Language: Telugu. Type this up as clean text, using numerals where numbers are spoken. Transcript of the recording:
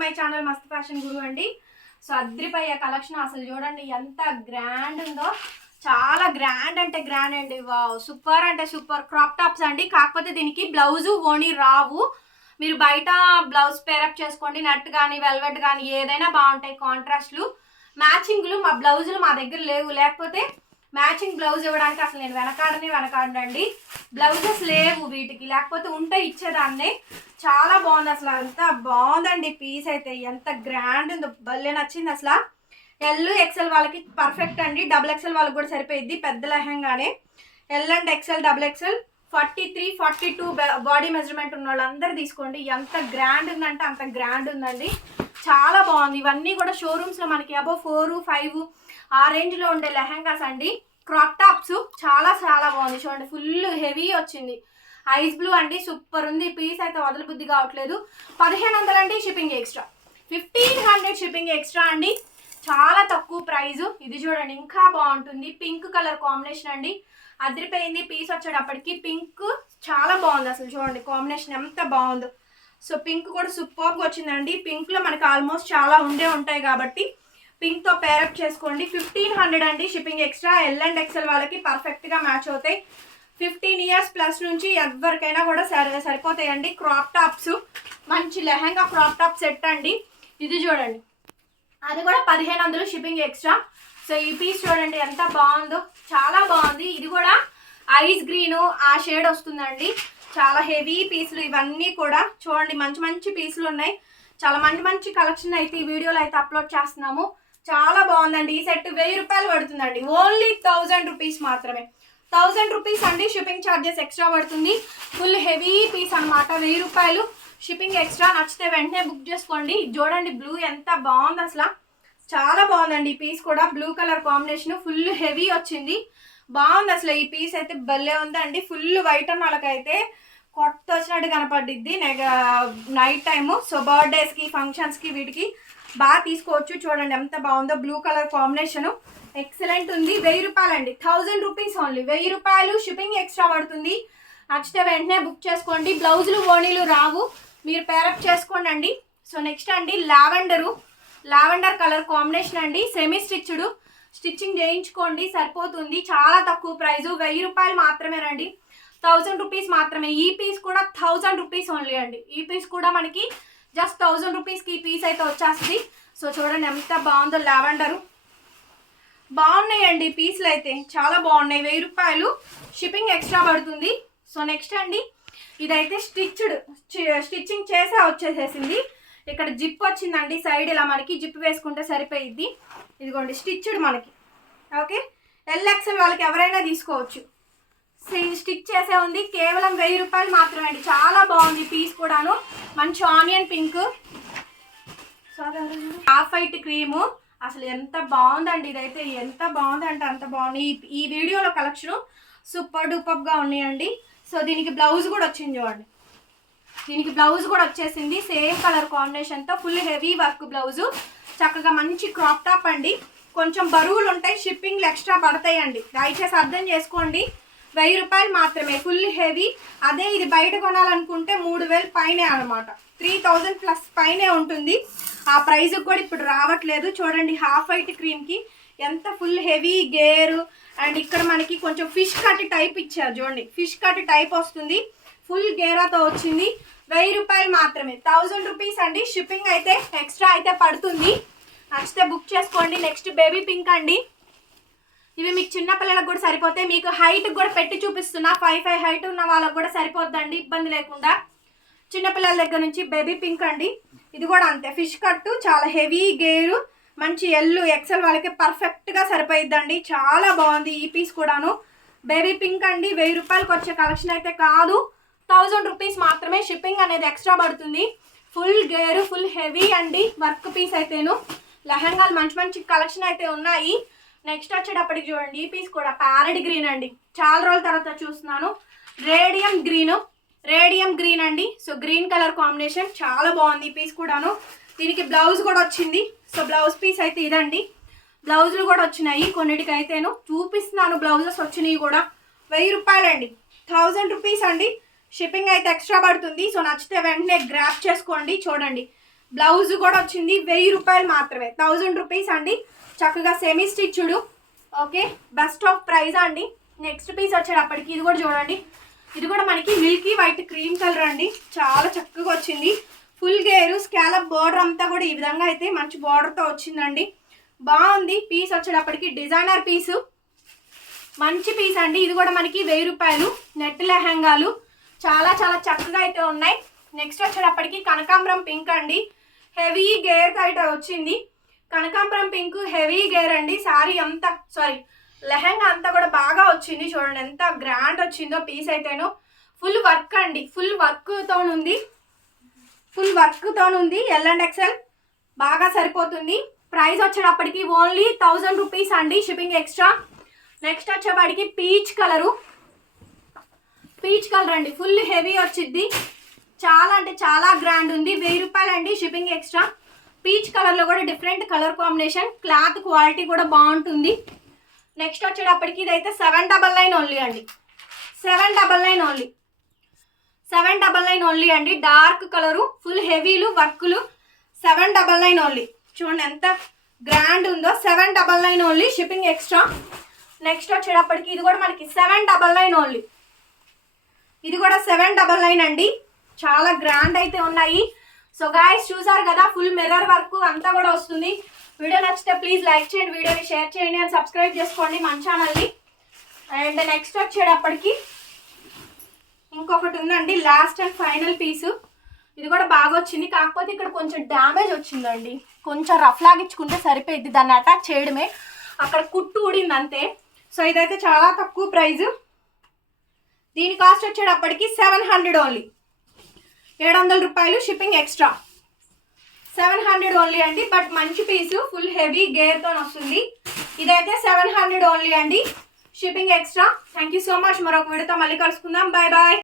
టు మై ఛానల్ మస్త్ ఫ్యాషన్ గురు అండి. సో అద్రిపోయే కలెక్షన్ అసలు చూడండి ఎంత గ్రాండ్ ఉందో, చాలా గ్రాండ్ అంటే గ్రాండ్ అండి. వావ్, సూపర్ అంటే సూపర్ క్రాప్ టాప్స్ అండి. కాకపోతే దీనికి బ్లౌజు ఓణి రావు, మీరు బయట బ్లౌజ్ పేరప్ చేసుకోండి. నట్ కానీ వెల్వెట్ కానీ ఏదైనా బాగుంటాయి. కాంట్రాస్ట్లు మ్యాచింగ్లు మా బ్లౌజులు మా దగ్గర లేవు, లేకపోతే మ్యాచింగ్ బ్లౌజ్ ఇవ్వడానికి అసలు నేను వెనకాడనండి. బ్లౌజెస్ లేవు వీటికి, లేకపోతే ఉంటే ఇచ్చేదాన్నే. చాలా బాగుంది అసలు, అంత బాగుందండి పీస్ అయితే. ఎంత గ్రాండ్ ఉందో, భలే నచ్చింది అసలు. ఎల్ ఎక్సెల్ వాళ్ళకి పర్ఫెక్ట్ అండి, డబుల్ ఎక్సెల్ వాళ్ళకి కూడా సరిపోయిద్ది పెద్ద లెహంగానే. L and XL, double XL 43, 42 body measurement ఉన్న వాళ్ళందరూ తీసుకోండి. ఎంత గ్రాండ్ ఉందంటే అంత గ్రాండ్ ఉందండి, చాలా బాగుంది. ఇవన్నీ కూడా షోరూమ్స్లో మనకి అబౌవ్ 4, 5 ఆ రేంజ్లో ఉండే లెహంగాస్ అండి. క్రాప్ టాప్స్ చాలా చాలా బాగుంది చూడండి, ఫుల్ హెవీ వచ్చింది. ఐస్ బ్లూ అండి, సూపర్ ఉంది. పీస్ అయితే వదల బుద్ధి కావట్లేదు. 1500 అండి, షిప్పింగ్ ఎక్స్ట్రా. 1500 షిప్పింగ్ ఎక్స్ట్రా అండి, చాలా తక్కువ ప్రైజు. ఇది చూడండి ఇంకా బాగుంటుంది, పింక్ కలర్ కాంబినేషన్ అండి. అదిరిపోయింది. పీస్ వచ్చేటప్పటికి పింక్ చాలా బాగుంది అసలు, చూడండి కాంబినేషన్ ఎంత బాగుందో. సో పింక్ కూడా సూపర్గా వచ్చిందండి. పింక్లో మనకి ఆల్మోస్ట్ చాలా ఉంటాయి కాబట్టి పింక్తో పేరప్ చేసుకోండి. 1500 అండి, shipping extra. L and XL వాళ్ళకి పర్ఫెక్ట్గా మ్యాచ్ అవుతాయి. 15 ఇయర్స్ ప్లస్ నుంచి ఎవరికైనా కూడా సరిపోతాయండి. క్రాప్ టాప్స్, మంచి లెహంగా క్రాప్ టాప్ సెట్ అండి. ఇది చూడండి, అది కూడా 1500 షిప్పింగ్ ఎక్స్ట్రా. సో ఈ పీస్ చూడండి ఎంత బాగుందో, చాలా బాగుంది. ఇది కూడా ఐస్ గ్రీను ఆ షేడ్ వస్తుందండి. చాలా హెవీ పీసులు ఇవన్నీ కూడా చూడండి, మంచి మంచి పీసులు ఉన్నాయి. చాలా మంచి మంచి కలెక్షన్ అయితే ఈ వీడియోలో అయితే అప్లోడ్ చేస్తున్నాము. చాలా బాగుందండి. ఈ సెట్ 1000 రూపాయలు పడుతుందండి, ఓన్లీ 1000 రూపీస్ మాత్రమే. 1000 రూపీస్ అండి, షిప్పింగ్ ఛార్జెస్ ఎక్స్ట్రా పడుతుంది. ఫుల్ హెవీ పీస్ అనమాట, 1000 రూపాయలు షిప్పింగ్ ఎక్స్ట్రా. నచ్చితే వెంటనే బుక్ చేసుకోండి. చూడండి బ్లూ ఎంత బాగుంది అసలు, చాలా బాగుందండి. ఈ పీస్ కూడా blue colour combination, full heavy వచ్చింది, బాగుంది అసలు. ఈ పీస్ అయితే భలే ఉందండి. ఫుల్ వైట్ అన్న వాళ్ళకైతే కొత్త వచ్చినట్టు కనపడిద్ది నైట్ టైము. సో బర్త్డేస్కి, ఫంక్షన్స్కి వీటికి బాగా తీసుకోవచ్చు. చూడండి ఎంత బాగుందో, బ్లూ కలర్ కాంబినేషన్ ఎక్సలెంట్ ఉంది. 1000 రూపాయలు అండి, 1000 రూపీస్ ఓన్లీ. 1000 రూపాయలు షిప్పింగ్ ఎక్స్ట్రా పడుతుంది. నచ్చితే వెంటనే బుక్ చేసుకోండి. బ్లౌజులు ఓణీలు రావు, మీరు పేరప్ చేసుకోండి అండి. సో నెక్స్ట్ అండి లావెండర్ కలర్ కాంబినేషన్ అండి. సెమీ స్టిచ్చింగ్ చేయించుకోండి, సరిపోతుంది. చాలా తక్కువ ప్రైజు, 1000 రూపాయలు మాత్రమేనండి, 1000 రూపీస్ మాత్రమే. ఈ పీస్ కూడా 1000 రూపీస్ ఓన్లీ అండి. ఈ పీస్ కూడా మనకి జస్ట్ 1000 రూపీస్కి ఈ పీస్ అయితే వచ్చేస్తుంది. సో చూడండి ఎంత బాగుందో, లావెండరు బాగున్నాయండి పీసులు అయితే, చాలా బాగున్నాయి. 1000 రూపాయలు షిప్పింగ్ ఎక్స్ట్రా పడుతుంది. సో నెక్స్ట్ అండి, ఇదైతే స్టిచ్చింగ్ చేసే వచ్చేసేసింది. ఇక్కడ జిప్ వచ్చిందండి, సైడ్ ఇలా మనకి జిప్ వేసుకుంటే సరిపోయిద్ది. ఇదిగోండి స్టిచ్డ్ మనకి. ఓకే, ఎల్ ఎక్సెల్ వాళ్ళకి ఎవరైనా తీసుకోవచ్చు. స్టిచ్ చేసే ఉంది, కేవలం 1000 రూపాయలు మాత్రమే అండి. చాలా బాగుంది పీస్ కూడాను, మంచి onion pink, half white cream. అసలు ఎంత బాగుందండి, ఇదైతే ఎంత బాగుంది అంటే అంత బాగుంది. ఈ వీడియోలో కలెక్షన్ సూపర్ డూపర్గా ఉన్నాయండి. సో దీనికి బ్లౌజ్ కూడా వచ్చింది చూడండి, దీనికి బ్లౌజ్ కూడా వచ్చేసింది సేమ్ కలర్ కాంబినేషన్తో. ఫుల్ హెవీ వర్క్ బ్లౌజు, చక్కగా మంచి క్రాప్ టాప్ అండి. కొంచెం బరువులు ఉంటాయి, షిప్పింగ్లు ఎక్స్ట్రా పడతాయండి, దయచేసి అర్థం చేసుకోండి. 1000 రూపాయలు మాత్రమే, ఫుల్ హెవీ. అదే ఇది బయట కొనాలనుకుంటే 3000 పైనే అనమాట, 3000 ప్లస్ పైనే ఉంటుంది. ఆ ప్రైజ్కి కూడా ఇప్పుడు రావట్లేదు. చూడండి హాఫ్ వైట్ క్రీమ్కి ఎంత ఫుల్ హెవీ గేరు. అండ్ ఇక్కడ మనకి కొంచెం ఫిష్ కట్ టైప్ ఇచ్చారు చూడండి, ఫిష్ కట్ టైప్ వస్తుంది, ఫుల్ గేరాతో వచ్చింది. 1000 రూపాయలు మాత్రమే, 1000 రూపీస్ అండి. షిప్పింగ్ అయితే ఎక్స్ట్రా అయితే పడుతుంది. నచ్చితే బుక్ చేసుకోండి. నెక్స్ట్ బేబీ పింక్ అండి. ఇవి మీకు చిన్నపిల్లలకు కూడా సరిపోతాయి. మీకు హైట్ కూడా పెట్టి చూపిస్తున్నా, 5'5" హైట్ ఉన్న వాళ్ళకు కూడా సరిపోద్దండి, ఇబ్బంది లేకుండా. చిన్నపిల్లల దగ్గర నుంచి బేబీ పింక్ అండి. ఇది కూడా అంతే, ఫిష్ కట్టు, చాలా హెవీ గేరు, మంచి ఎల్ ఎక్సెల్ వాళ్ళకి పర్ఫెక్ట్గా సరిపోయిద్దండి. చాలా బాగుంది ఈ పీస్ కూడాను. బేబీ పింక్ అండి. 1000 రూపాయలకి వచ్చే కలెక్షన్ అయితే కాదు, 1000 రూపీస్ మాత్రమే. షిప్పింగ్ అనేది ఎక్స్ట్రా పడుతుంది. ఫుల్ గేరు, ఫుల్ హెవీ అండి వర్క్ పీస్ అయితేను. లెహంగాలు మంచి మంచి కలెక్షన్ అయితే ఉన్నాయి. నెక్స్ట్ వచ్చేటప్పటికి చూడండి, ఈ పీస్ కూడా ప్యారెట్ గ్రీన్ అండి, చాలా రోజుల తర్వాత చూస్తున్నాను. రేడియం గ్రీన్ అండి. సో గ్రీన్ కలర్ కాంబినేషన్ చాలా బాగుంది ఈ పీస్ కూడాను. దీనికి బ్లౌజ్ కూడా వచ్చింది. సో బ్లౌజ్ పీస్ అయితే ఇదండి, బ్లౌజులు కూడా వచ్చినాయి కొన్నిటికి అయితేను చూపిస్తున్నాను. బ్లౌజెస్ వచ్చినాయి కూడా. 1000 రూపాయలు అండి, 1000 రూపీస్ అండి. షిప్పింగ్ అయితే ఎక్స్ట్రా పడుతుంది. సో నచ్చితే వెంటనే గ్రాప్ చేసుకోండి. చూడండి బ్లౌజ్ కూడా వచ్చింది 1000 రూపాయలు మాత్రమే, 1000 రూపీస్ అండి. చక్కగా semi stitched. Okay, best of price అండి. నెక్స్ట్ పీస్ వచ్చేటప్పటికి ఇది కూడా చూడండి, ఇది కూడా మనకి మిల్కీ వైట్ క్రీమ్ కలర్ అండి, చాలా చక్కగా వచ్చింది. ఫుల్ గేరు స్కాలప్ బోర్డర్ అంతా కూడా ఈ విధంగా అయితే మంచి బోర్డర్తో వచ్చిందండి. బాగుంది. పీస్ వచ్చేటప్పటికి డిజైనర్ పీసు, మంచి పీస్ అండి. ఇది కూడా మనకి 1000 రూపాయలు. నెట్ లెహంగాలు చాలా చాలా చక్కగా అయితే ఉన్నాయి. నెక్స్ట్ వచ్చేటప్పటికి కనకాంబరం పింక్ అండి, హెవీ గేర్ అయితే వచ్చింది. కనకాంబరం పింక్ హెవీ గేర్ అండి. సారీ అంతా లెహంగా అంతా కూడా బాగా వచ్చింది. చూడండి ఎంత గ్రాండ్ వచ్చిందో పీస్ అయితేను. ఫుల్ వర్క్ అండి, ఫుల్ వర్క్తో ఉంది, ఫుల్ వర్క్తో ఉంది. L&XL బాగా సరిపోతుంది. ప్రైస్ వచ్చేటప్పటికి ఓన్లీ 1000 రూపీస్ అండి, షిప్పింగ్ ఎక్స్ట్రా. నెక్స్ట్ వచ్చేప్పటికి పీచ్ కలరు, పీచ్ కలర్ అండి, ఫుల్ హెవీ వచ్చింది. చాలా అంటే చాలా గ్రాండ్ ఉంది. 1000 రూపాయలు అండి, షిప్పింగ్ ఎక్స్ట్రా. పీచ్ కలర్లో కూడా different colour combination, cloth quality కూడా బాగుంటుంది. నెక్స్ట్ వచ్చేటప్పటికి ఇదైతే 799 ఓన్లీ అండి, 799 ఓన్లీ, 799 ఓన్లీ అండి. డార్క్ కలరు, ఫుల్ హెవీలు వర్క్లు, 799 ఓన్లీ. చూడండి ఎంత గ్రాండ్ ఉందో, 799 ఓన్లీ, షిప్పింగ్ ఎక్స్ట్రా. నెక్స్ట్ వచ్చేటప్పటికి ఇది కూడా మనకి 799 ఓన్లీ, ఇది కూడా 799 అండి. చాలా గ్రాండ్ అయితే ఉన్నాయి. సో గాయస్ చూసారు కదా, ఫుల్ మిర్రర్ వర్క్ అంతా కూడా వస్తుంది. వీడియో నచ్చితే ప్లీజ్ లైక్ చేయండి, వీడియోని షేర్ చేయండి అండ్ సబ్స్క్రైబ్ చేసుకోండి మన ఛానల్ని. అండ్ నెక్స్ట్ వచ్చేటప్పటికి ఇంకొకటి ఉందండి, లాస్ట్ అండ్ ఫైనల్ పీసు. ఇది కూడా బాగా వచ్చింది, కాకపోతే ఇక్కడ కొంచెం డ్యామేజ్ వచ్చిందండి. కొంచెం రఫ్ లాగించుకుంటే సరిపోయింది, దాన్ని అటాక్ చేయడమే, అక్కడ కుట్టు ఊడింది అంతే. సో ఇదైతే చాలా తక్కువ ప్రైజు. దీని కాస్ట్ వచ్చేటప్పటికి 700 ఓన్లీ, 700 రూపాయలు, షిప్పింగ్ ఎక్స్ట్రా. 700 ఓన్లీ అండి. బట్ మంచి పీసు, ఫుల్ హెవీ గేర్తో వస్తుంది. ఇదైతే 700 ఓన్లీ అండి, shipping extra. Thank you so much. మరొక వీడియోతో మళ్ళీ కలుసుకుందాం. Bye bye.